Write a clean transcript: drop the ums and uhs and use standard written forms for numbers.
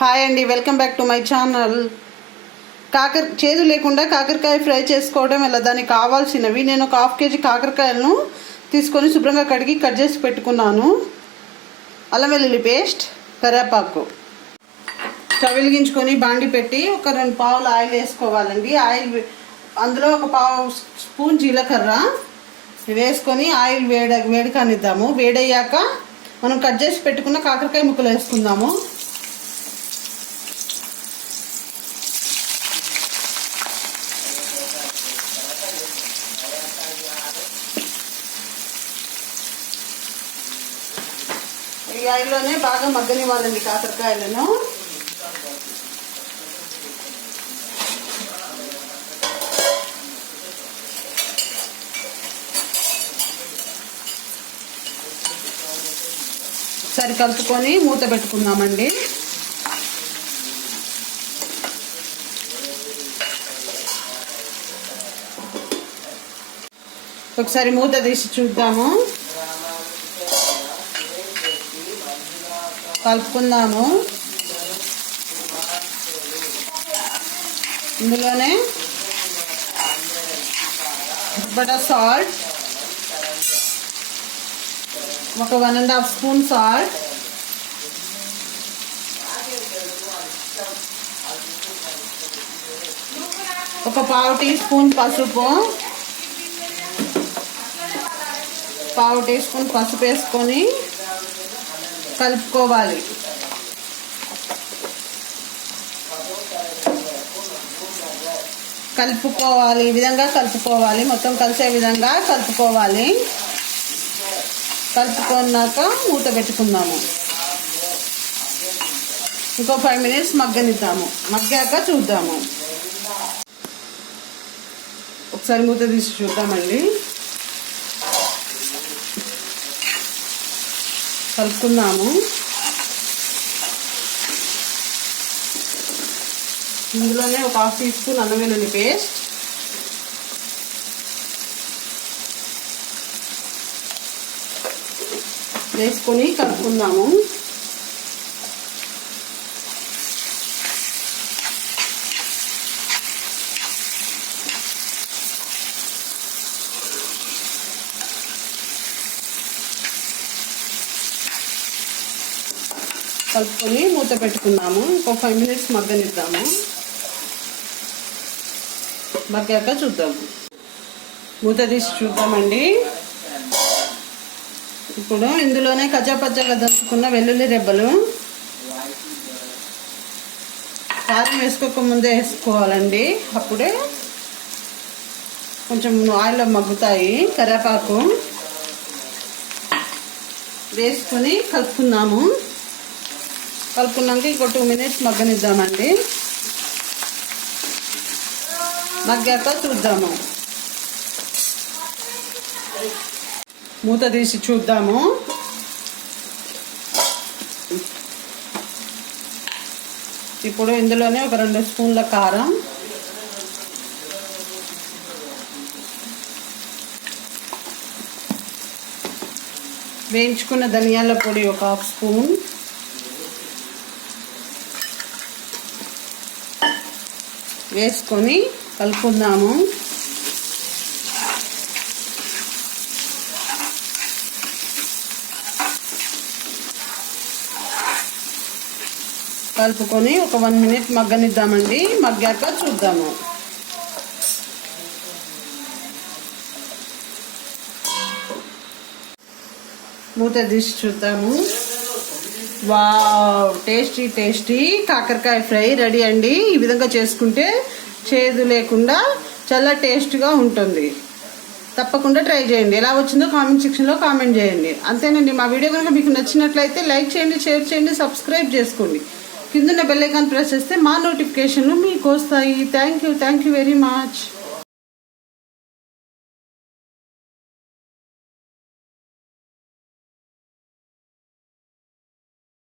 Hi అండి, welcome back to my channel. చేదు లేకుండా కాకరకాయ ఫ్రై చేసుకోవడం ఎలా, దానికి కావాల్సినవి నేను ఒక 1/2 kg కాకరకాయలను తీసుకొని శుభ్రంగా కడిగి కట్ చేసి పెట్టుకున్నాను. అల్లం వెల్లుల్లి పేస్ట్, కరివేపాకు. స్టవ్ వెలిగించుకొని బాండి పెట్టి ఒక 2 పావులు ఆయిల్ వేసుకోవాలండి. ఆయిల్ అందులో ఒక 1/2 స్పూన్ జీలకర్ర వేసుకొని ఆయిల్ వేడి కానిద్దాము. వేడయ్యాక మనం కట్ చేసి పెట్టుకున్న కాకరకాయ ముక్కలు వేసుకుందాము. ఈ ఆయిల్లోనే బాగా మగ్గనివ్వాలండి కాకరకాయలను. ఒకసారి కలుపుకొని మూత పెట్టుకుందామండి. ఒకసారి మూత తీసి చూద్దాము, కలుపుకుందాము. ఇందులోనే సాల్ట్, ఒక 1.5 స్పూన్ సాల్ట్, ఒక 1/2 టీ స్పూన్ పసుపు, 1/2 టీ స్పూన్ పసుపు వేసుకొని కలుపుకోవాలి. ఈ విధంగా కలుపుకోవాలి, మొత్తం కలిసే విధంగా కలుపుకోవాలి. కలుపుకున్నాక మూత పెట్టుకుందాము. ఇంకో 5 minutes మగ్గనిద్దాము. మగ్గాక చూద్దాము. ఒకసారి మూత తీసి చూద్దామండి. కలుపుకుందాము. ఇందులోనే ఒక 1/2 టీ స్పూన్ అల్లం వెల్లుల్లి పేస్ట్, వేసుకొని కలుపుకుందాము. కలుపుకొని మూత పెట్టుకున్నాము. ఇంకో 5 minutes మగ్గనిద్దాము. మగ్గాక చూద్దాము. మూత తీసి చూద్దామండి. ఇప్పుడు ఇందులోనే కచ్చాపచ్చాగా దంచుకున్న వెల్లుల్లి రెబ్బలు, కారం వేసుకోక ముందే వేసుకోవాలండి, అప్పుడే కొంచెం ఆయిల్లో మగ్గుతాయి. కరివేపాకు వేసుకొని కలుపుకుందాము. కలుపుకున్నాక ఇంకో 2 minutes మగ్గనిద్దామండి. మగ్గాక చూద్దాము. మూత తీసి చూద్దాము. ఇప్పుడు ఇందులోనే ఒక 2 స్పూన్ల కారం, వేయించుకున్న ధనియాల పొడి ఒక 1/2 స్పూన్, వేసుకొని కలుపుకుందాము. కలుపుకొని ఒక 1 minute మగ్గనిద్దామండి. మగ్గాక చూద్దాము. మూత తీసి చూద్దాము. వావ్, టేస్టీ కాకరకాయ ఫ్రై రెడీ అండి. ఈ విధంగా చేసుకుంటే చేదు లేకుండా చాలా టేస్ట్గా ఉంటుంది. తప్పకుండా ట్రై చేయండి. ఎలా వచ్చిందో కామెంట్ సెక్షన్లో కామెంట్ చేయండి. అంతేనండి. మా వీడియో కనుక మీకు నచ్చినట్లయితే లైక్ చేయండి, షేర్ చేయండి, సబ్స్క్రైబ్ చేసుకోండి. కింద బెల్ ఐకాన్ ప్రెస్ చేస్తే మా నోటిఫికేషన్లు మీకు వస్తాయి. Thank you very much.